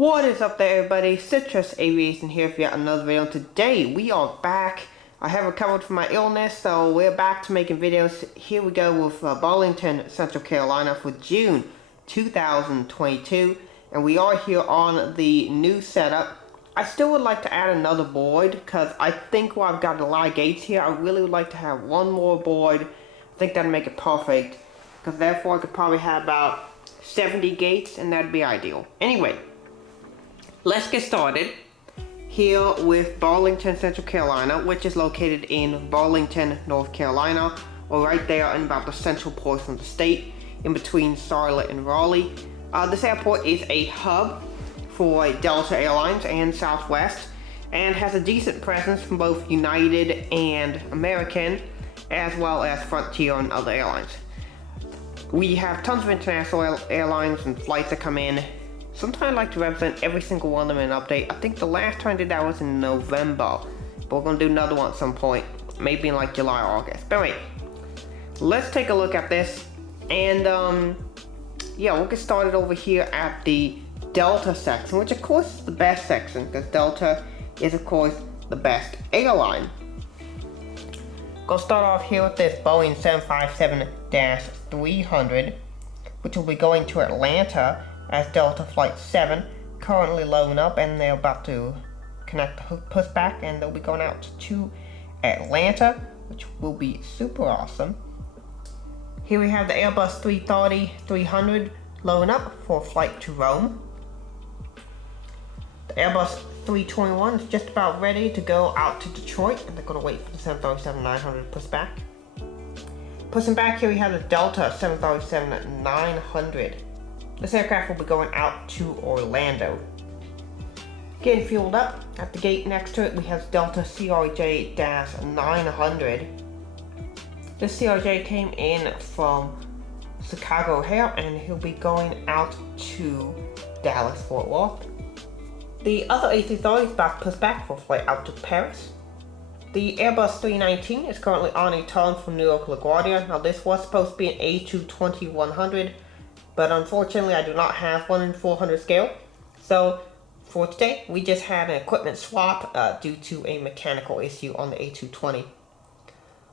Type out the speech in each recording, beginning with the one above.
What is up there, everybody? Citrus Aviation here for yet another video. Today we are back. I have recovered from my illness, so we're back to making videos. Here we go with Burlington, Central Carolina for June 2022, and we are here on the new setup. I still would like to add another board because I think while I've got a lot of gates here, I really would like to have one more board. I think that'd make it perfect, because therefore I could probably have about 70 gates, and that'd be ideal. Anyway, let's get started here with Burlington, Central Carolina, which is located in Burlington, North Carolina, or right there in about the central portion of the state, in between Charlotte and Raleigh. This airport is a hub for Delta Airlines and Southwest, and has a decent presence from both United and American, as well as Frontier and other airlines. We have tons of international airlines and flights that come in. Sometimes I like to represent every single one of them in an update. I think the last time I did that was in November, but we're going to do another one at some point, maybe in like July or August. But anyway, let's take a look at this, and yeah, we'll get started over here at the Delta section, which of course is the best section, because Delta is of course the best airline. Gonna start off here with this Boeing 757-300, which will be going to Atlanta as Delta Flight 7, currently loading up, and they're about to connect the pushback, and they'll be going out to Atlanta, which will be super awesome. Here we have the Airbus 330-300 loading up for a flight to Rome. The Airbus 321 is just about ready to go out to Detroit, and they're going to wait for the 737-900 push back. Pushing back, here we have the Delta 737-900. This aircraft will be going out to Orlando. Getting fueled up, at the gate next to it we have Delta CRJ-900. This CRJ came in from Chicago O'Hare, and he'll be going out to Dallas Fort Worth. The other A330 is about to push back for a flight out to Paris. The Airbus 319 is currently on a turn from New York LaGuardia. Now this was supposed to be an A220-100, but unfortunately I do not have one in 400 scale. So for today, we just had an equipment swap due to a mechanical issue on the A220.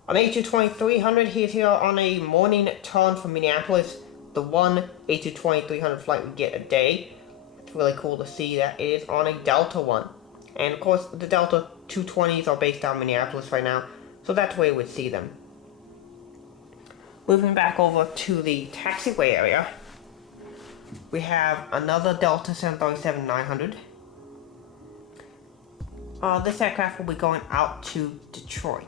On the A220-300, he is here on a morning turn from Minneapolis, the one A220-300 flight we get a day. It's really cool to see that it is on a Delta one. And of course, the Delta 220s are based out of Minneapolis right now, so that's where we would see them. Moving back over to the taxiway area, we have another Delta 737-900. This aircraft will be going out to Detroit.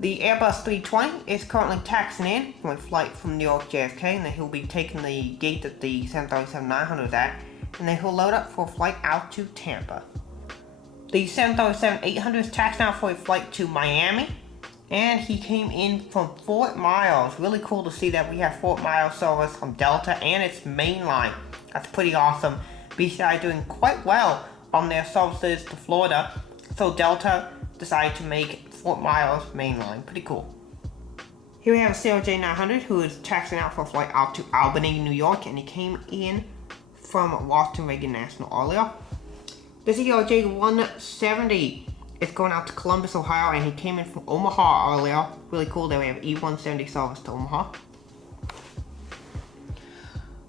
The Airbus 320 is currently taxiing in from a flight from New York JFK, and then he'll be taking the gate that the 737-900 is at, and then he'll load up for a flight out to Tampa. The 737-800 is taxiing out for a flight to Miami, and he came in from Fort Myers. Really cool to see that we have Fort Myers service from Delta and its main line. That's pretty awesome. BCI doing quite well on their services to Florida, so Delta decided to make Fort Myers mainline. Pretty cool. Here we have a CRJ-900 who is taxiing out for a flight out to Albany, New York, and he came in from Washington Reagan National earlier. The CRJ-170 is going out to Columbus, Ohio, and he came in from Omaha earlier. Really cool that we have E-170 service to Omaha.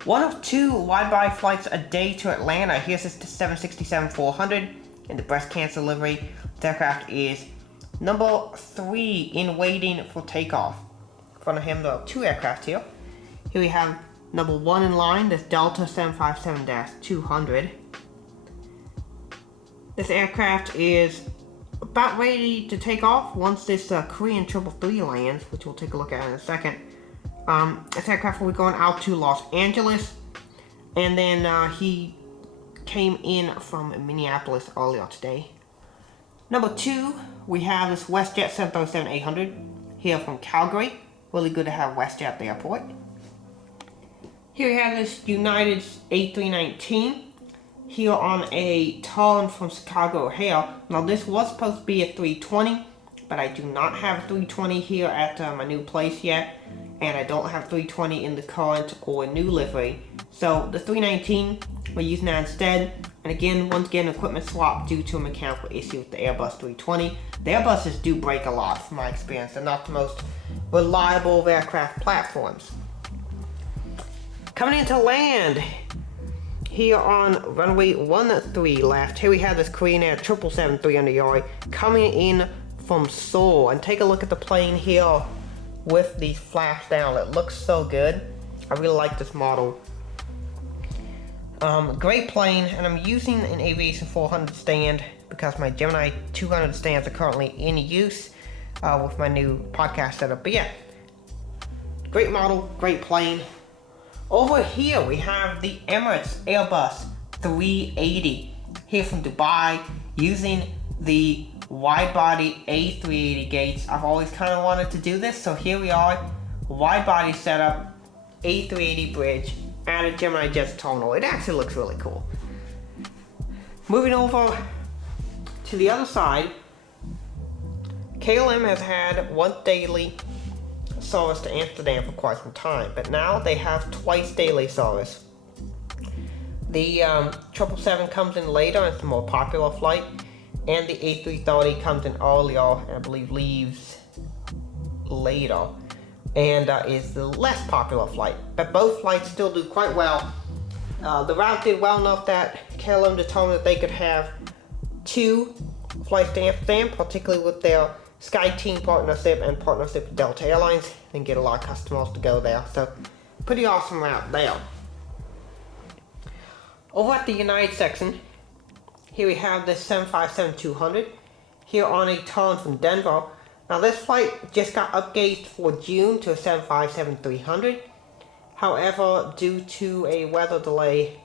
One of two wide-body flights a day to Atlanta. Here's this 767-400 in the breast cancer livery. The aircraft is number 3 in waiting for takeoff. In front of him, there are two aircraft here. Here we have number 1 in line, this Delta 757-200. This aircraft is about ready to take off once this Korean 333 lands, which we'll take a look at in a second. This aircraft will be going out to Los Angeles, and then he came in from Minneapolis earlier today. Number 2, we have this WestJet 737-800 here from Calgary. Really good to have WestJet at the airport. Here we have this United A319 here on a turn from Chicago O'Hare. Now this was supposed to be a 320, but I do not have a 320 here at my new place yet, and I don't have 320 in the current or new livery. So the 319, we're using that instead. And again, once again, equipment swap due to a mechanical issue with the Airbus 320. The Airbuses do break a lot from my experience. They're not the most reliable of aircraft platforms. Coming into land, here on runway 13 left, here we have this Korean Air 777-300ER coming in from Seoul. And take a look at the plane here with these flaps down. It looks so good. I really like this model. Great plane, and I'm using an Aviation 400 stand because my Gemini 200 stands are currently in use with my new podcast setup. But yeah, great model, great plane. Over here we have the Emirates Airbus 380 here from Dubai using the wide-body A380 gates. I've always kind of wanted to do this, so here we are, wide-body setup, A380 bridge, and a Gemini Jets terminal. It actually looks really cool. Moving over to the other side, KLM has had one daily service to Amsterdam for quite some time, but now they have twice daily service. The 777 comes in later, and it's a more popular flight, and the A330 comes in earlier and I believe leaves later, and is the less popular flight. But both flights still do quite well. The route did well enough that KLM determined that they could have two flights to Amsterdam, particularly with their SkyTeam partnership and partnership with Delta Airlines, and get a lot of customers to go there. So pretty awesome route there. Over at the United section, here we have this 757-200 here on a turn from Denver. Now this flight just got upgauged for June to a 757-300. However, due to a weather delay,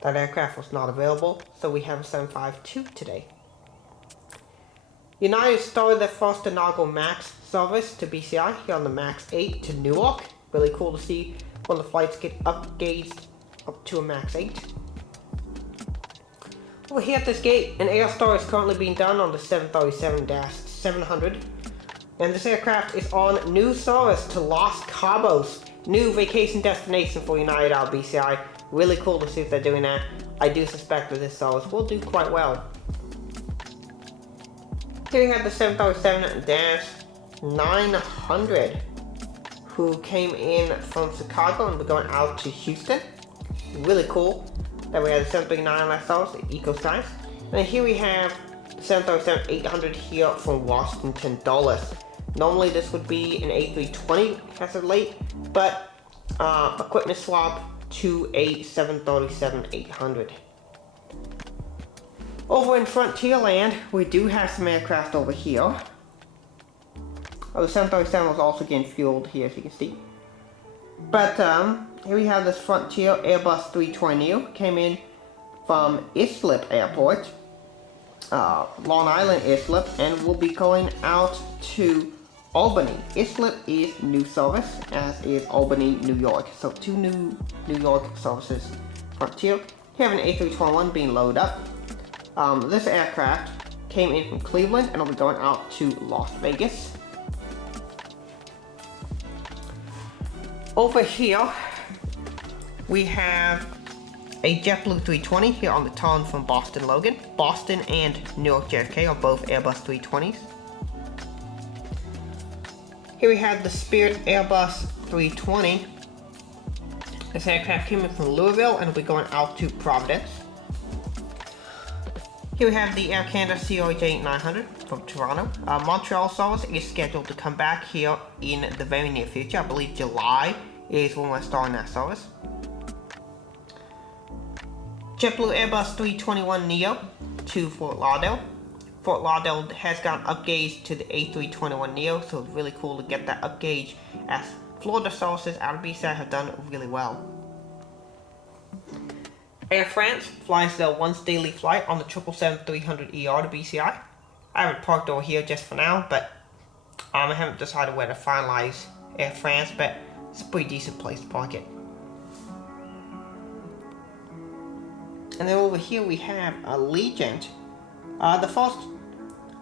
that aircraft was not available, so we have a 752 today. United started their first inaugural MAX service to BCI here on the MAX 8 to Newark. Really cool to see when the flights get upgauged up to a MAX 8. Over here at this gate, an air is currently being done on the 737-700. And this aircraft is on new service to Los Cabos, new vacation destination for United out BCI. Really cool to see if they're doing that. I do suspect that this service will do quite well. Here we have the 737-900, who came in from Chicago and we're going out to Houston. Really cool that we have the 739 last service, the Eco Size. And here we have the 737-800 here from Washington Dulles. Normally this would be an A320 as of late, but equipment swap to a 737-800. Over in Frontierland, we do have some aircraft over here. The 737 was also getting fueled here, as you can see. But here we have this Frontier Airbus 320 came in from Islip Airport, Long Island Islip, and will be going out to Albany. Islip is new service, as is Albany, New York. So two new New York services. Frontier. Here we have an A321 being loaded up. This aircraft came in from Cleveland and will be going out to Las Vegas. Over here, we have a JetBlue 320 here on the turn from Boston Logan. Boston and Newark JFK are both Airbus 320s. Here we have the Spirit Airbus 320. This aircraft came in from Louisville and will be going out to Providence. Here we have the Air Canada CRJ-900 from Toronto. Montreal service is scheduled to come back here in the very near future. I believe July is when we're starting that service. JetBlue Airbus 321neo to Fort Lauderdale. Fort Lauderdale has gotten upgauged to the A321neo, so it's really cool to get that upgauge, as Florida services out of BCI have done really well. Air France flies their once daily flight on the 777-300ER to BCI. I have it parked over here just for now, but I haven't decided where to finalize Air France, but it's a pretty decent place to park it. And then over here we have Allegiant. The first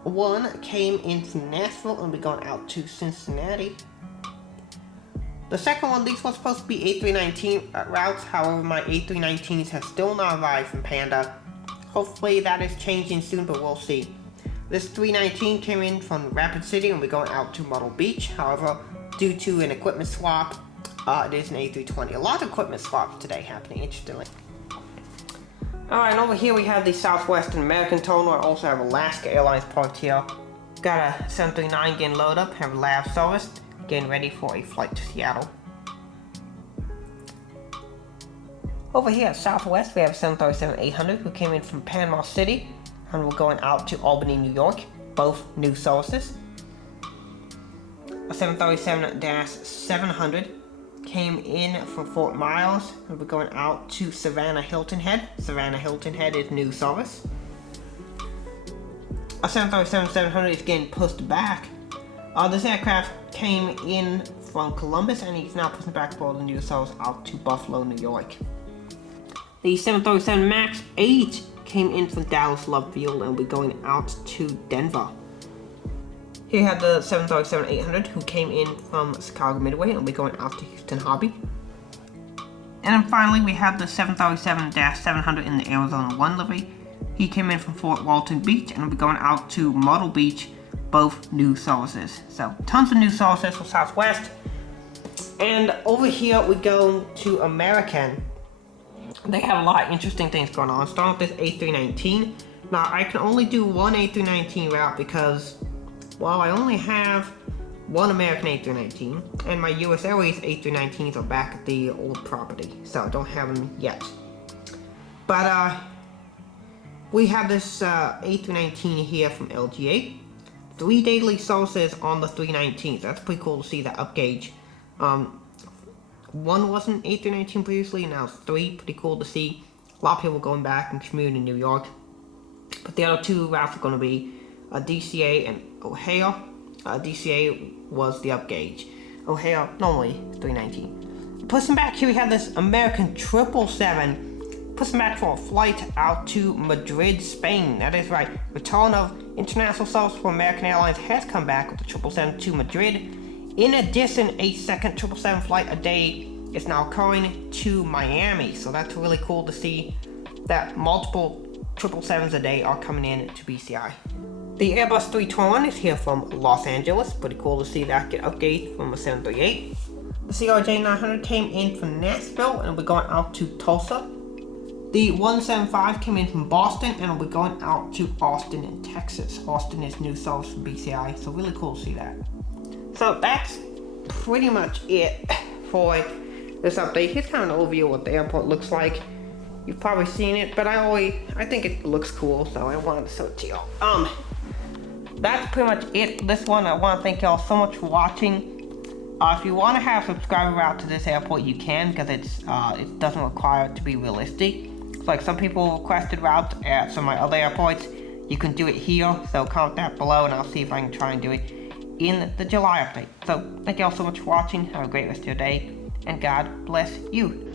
one came in from Nashville and will be going out to Cincinnati. The second one, these were supposed to be A319 routes, however my A319s have still not arrived from Panda. Hopefully that is changing soon, but we'll see. This 319 came in from Rapid City and we're going out to Myrtle Beach. However, due to an equipment swap, it is an A320. A lot of equipment swaps today happening, interestingly. Alright, and over here we have the Southwest and American terminal. I also have Alaska Airlines parked here. Got a 739 getting loaded up, have lab service, getting ready for a flight to Seattle. Over here at Southwest, we have a 737-800 who came in from Panama City, and we're going out to Albany, New York, both new services. A 737-700 came in from Fort Myers, and we're going out to Savannah Hilton Head. Savannah Hilton Head is new service. A 737-700 is getting pushed back. This aircraft came in from Columbus, and he's now pushing back for the new service out to Buffalo, New York. The 737 MAX 8 came in from Dallas Love Field and we're going out to Denver. Here we have the 737-800 who came in from Chicago Midway and we're going out to Houston Hobby. And then finally we have the 737-700 in the Arizona 1 livery. He came in from Fort Walton Beach and we're going out to Myrtle Beach, both new services. So tons of new services for Southwest. And over here we go to American. They have a lot of interesting things going on. Starting with this A319. Now I can only do one A319 route because, well, I only have one American A319 and my US Airways A319s are back at the old property, so I don't have them yet. But we have this A319 here from LGA. 3 daily services on the 319s. That's pretty cool to see that upgauge. One wasn't A319 previously, now it's 3. Pretty cool to see. A lot of people going back and commuting in New York. But the other 2 routes are going to be DCA and O'Hare. DCA was the upgauge. O'Hare, normally 319. Pushing back here, we have this American 777. Pushing back for a flight out to Madrid, Spain. That is right. Return of international service for American Airlines has come back with the 777 to Madrid. In addition, a second 777 flight a day is now occurring to Miami. So that's really cool to see that multiple 777s a day are coming in to BCI. The Airbus 321 is here from Los Angeles. Pretty cool to see that get upgraded from a 738. The CRJ-900 came in from Nashville and we're going out to Tulsa. The 175 came in from Boston and we're going out to Austin in Texas. Austin is new service from BCI, so really cool to see that. So that's pretty much it for this update. Here's kind of an overview of what the airport looks like. You've probably seen it, but I think it looks cool, so I wanted to show it to y'all. That's pretty much it for this one. I want to thank y'all so much for watching. If you want to have a subscriber route to this airport, you can, because it doesn't require it to be realistic. So like some people requested routes at some of my other airports. You can do it here, so comment that below and I'll see if I can try and do it in the July update. So thank you all so much for watching. Have a great rest of your day, and God bless you.